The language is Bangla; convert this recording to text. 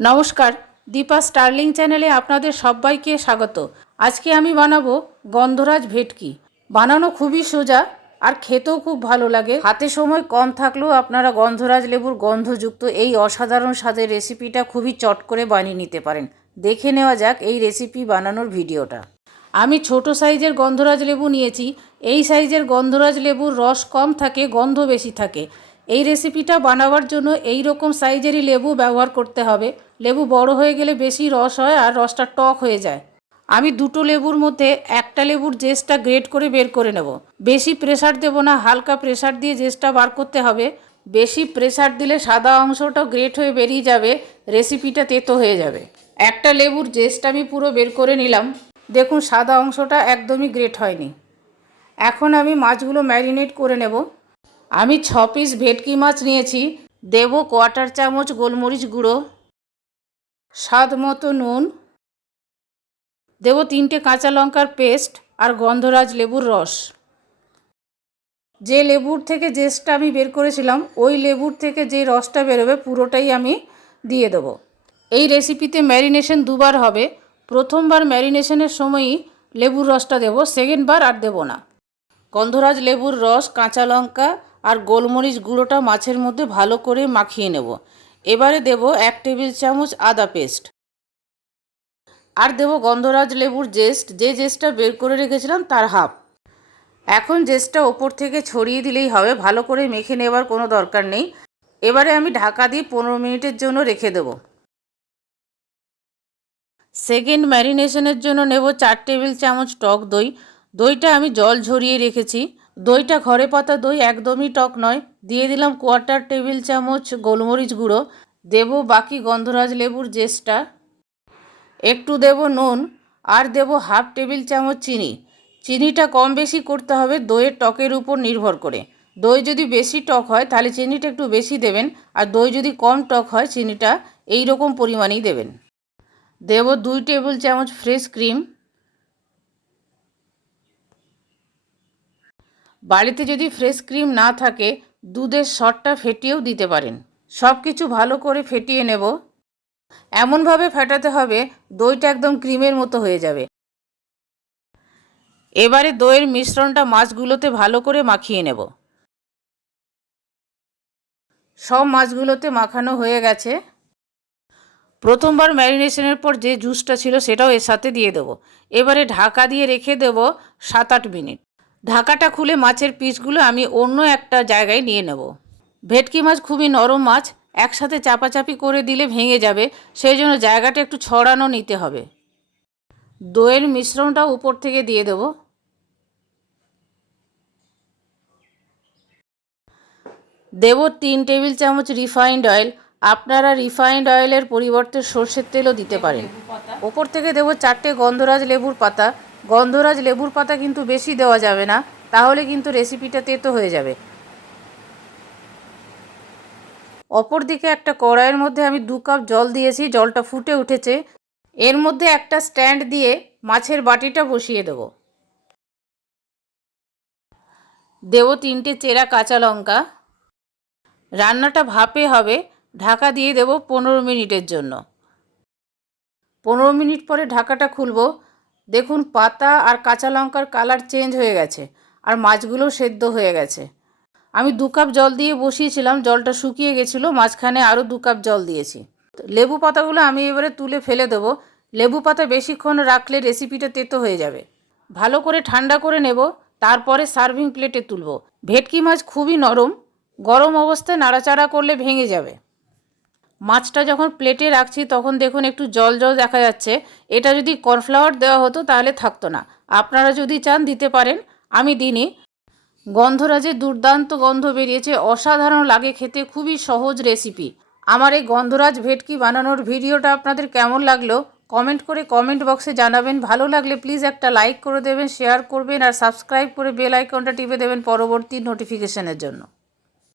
নমস্কার, দীপা স্টার্লিং চ্যানেলে আপনাদের সবাইকে স্বাগত। আজকে আমি বানাবো গন্ধরাজ ভেটকি। বানানো খুবই সোজা আর খেতেও খুব ভালো লাগে। হাতে সময় কম থাকলেও আপনারা গন্ধরাজ লেবুর গন্ধযুক্ত এই অসাধারণ স্বাদের রেসিপিটা খুবই চট করে বানিয়ে নিতে পারেন। দেখে নেওয়া যাক এই রেসিপি বানানোর ভিডিওটা। আমি ছোট সাইজের গন্ধরাজ লেবু নিয়েছি। এই সাইজের গন্ধরাজ লেবুর রস কম থাকে, গন্ধ বেশি থাকে। এই রেসিপিটা বানাবার জন্য এই রকম সাইজেরই লেবু ব্যবহার করতে হবে। লেবু বড় হয়ে গেলে বেশি রস হয় আর রসটা টক হয়ে যায়। আমি দুটো লেবুর মধ্যে একটা লেবুর জেসটা গ্রেট করে বের করে নেব। বেশি প্রেসার দেব না, হালকা প্রেসার দিয়ে জেসটা বার করতে হবে। বেশি প্রেসার দিলে সাদা অংশটাও গ্রেট হয়ে বেরিয়ে যাবে, রেসিপিটা তেতো হয়ে যাবে। একটা লেবুর জেসটা আমি পুরো বের করে নিলাম। দেখুন সাদা অংশটা একদমই গ্রেট হয়নি। এখন আমি মাছগুলো ম্যারিনেট করে নেব। আমি 6 পিস ভেটকি মাছ নিয়েছি। দেব 1/4 চামচ গোলমরিচ গুঁড়ো, স্বাদ মতো নুন, দেব 3টে কাঁচা লঙ্কার পেস্ট আর গন্ধরাজ লেবুর রস। যে লেবুর থেকে জেসটা আমি বের করেছিলাম ওই লেবুর থেকে যে রসটা বেরোবে পুরোটাই আমি দিয়ে দেব। এই রেসিপিতে ম্যারিনেশন দুবার হবে। প্রথমবার ম্যারিনেশনের সময়ই লেবুর রসটা দেব, সেকেন্ডবার আর দেব না। গন্ধরাজ লেবুর রস, কাঁচা লঙ্কা আর গোলমরিচ গুঁড়োটা মাছের মধ্যে ভালো করে মাখিয়ে নেব। এবারে দেব 1 টেবিল চামচ আদা পেস্ট আর দেব গন্ধরাজ লেবুর জেস্ট, যে জেস্টটা বের করে রেখেছিলাম তার হাফ। এখন জেস্টটা ওপর থেকে ছড়িয়ে দিলেই হবে, ভালো করে মেখে নেবার কোনো দরকার নেই। এবারে আমি ঢাকা দিয়ে 15 মিনিটের জন্য রেখে দেব। সেকেন্ড ম্যারিনেশনের জন্য নেব 4 টেবিল চামচ টক দই। দইটা আমি জল ঝরিয়ে রেখেছি। দইটা ঘরে পাতা দই, একদমই টক নয়। দিয়ে দিলাম 1/4 টেবিল চামচ গোলমরিচ গুঁড়ো। দেব বাকি গন্ধরাজ লেবুর জেসটা, একটু দেব নুন আর দেব হাফ টেবিল চামচ চিনি। চিনিটা কম বেশি করতে হবে দইয়ের টকের উপর নির্ভর করে। দই যদি বেশি টক হয় তাহলে চিনিটা একটু বেশি দেবেন, আর দই যদি কম টক হয় চিনিটা এই রকম পরিমাণেই দেবেন। দেব 2 টেবিল চামচ ফ্রেশ ক্রিম। বাড়িতে যদি ফ্রেশ ক্রিম না থাকে দুধের সরটা ফেটিয়েও দিতে পারেন। সব কিছু ভালো করে ফেটিয়ে নেব। এমনভাবে ফেটাতে হবে দইটা একদম ক্রিমের মতো হয়ে যাবে। এবারে দইয়ের মিশ্রণটা মাছগুলোতে ভালো করে মাখিয়ে নেব। সব মাছগুলোতে মাখানো হয়ে গেছে। প্রথমবার ম্যারিনেশনের পর যে জুসটা ছিল সেটাও এর সাথে দিয়ে দেবো। এবারে ঢাকা দিয়ে রেখে দেব 7-8 মিনিট। ঢাকাটা খুলে মাছের পিসগুলো আমি অন্য একটা জায়গায় নিয়ে নেব। ভেটকি মাছ খুবই নরম মাছ, একসাথে চাপাচাপি করে দিলে ভেঙে যাবে, সেই জন্য জায়গাটা একটু ছড়ানো নিতে হবে। দইয়ের মিশ্রণটাও উপর থেকে দিয়ে দেব। দেব 3 টেবিল চামচ রিফাইন্ড অয়েল। আপনারা রিফাইন্ড অয়েলের পরিবর্তে সর্ষের তেলও দিতে পারেন। ওপর থেকে দেব 4টে গন্ধরাজ লেবুর পাতা। গন্ধরাজ লেবুর পাতা কিন্তু বেশি দেওয়া যাবে না, তাহলে কিন্তু রেসিপিটা তেতো হয়ে যাবে। অপর দিকে একটা কড়াইয়ের মধ্যে আমি 2 কাপ জল দিয়েছি, জলটা ফুটে উঠেছে। এর মধ্যে একটা স্ট্যান্ড দিয়ে মাছের বাটিটা বসিয়ে দেব। দেব 3টে চেরা কাঁচা লঙ্কা। রান্নাটা ভাপে হবে, ঢাকা দিয়ে দেব 15 মিনিটের জন্য। 15 মিনিট পরে ঢাকাটা খুলব। দেখুন পাতা আর কাঁচা লঙ্কার কালার চেঞ্জ হয়ে গেছে আর মাছগুলো সেদ্ধ হয়ে গেছে। আমি 2 কাপ জল দিয়ে বসিয়েছিলাম, জলটা শুকিয়ে গেছিলো, মাঝখানে আরও 2 কাপ জল দিয়েছি। লেবু পাতাগুলো আমি এবারে তুলে ফেলে দেব। লেবু পাতা বেশিক্ষণ রাখলে রেসিপিটা তেতো হয়ে যাবে। ভালো করে ঠান্ডা করে নেব, তারপরে সার্ভিং প্লেটে তুলব। ভেটকি মাছ খুবই নরম, গরম অবস্থায় নাড়াচাড়া করলে ভেঙে যাবে। মাছটা যখন প্লেটে রাখছি তখন দেখুন একটু জল জল দেখা যাচ্ছে। এটা যদি কর্নফ্লাওয়ার দেওয়া হতো তাহলে থাকতো না। আপনারা যদি চান দিতে পারেন, আমি দিইনি। গন্ধরাজের দুর্দান্ত গন্ধ বেরিয়েছে, অসাধারণ লাগে খেতে, খুবই সহজ রেসিপি। আমার এই গন্ধরাজ ভেটকি বানানোর ভিডিওটা আপনাদের কেমন লাগলো কমেন্ট করে কমেন্ট বক্সে জানাবেন। ভালো লাগলে প্লিজ একটা লাইক করে দেবেন, শেয়ার করবেন আর সাবস্ক্রাইব করে বেল আইকনটা টিপে দেবেন পরবর্তী নোটিফিকেশনের জন্য।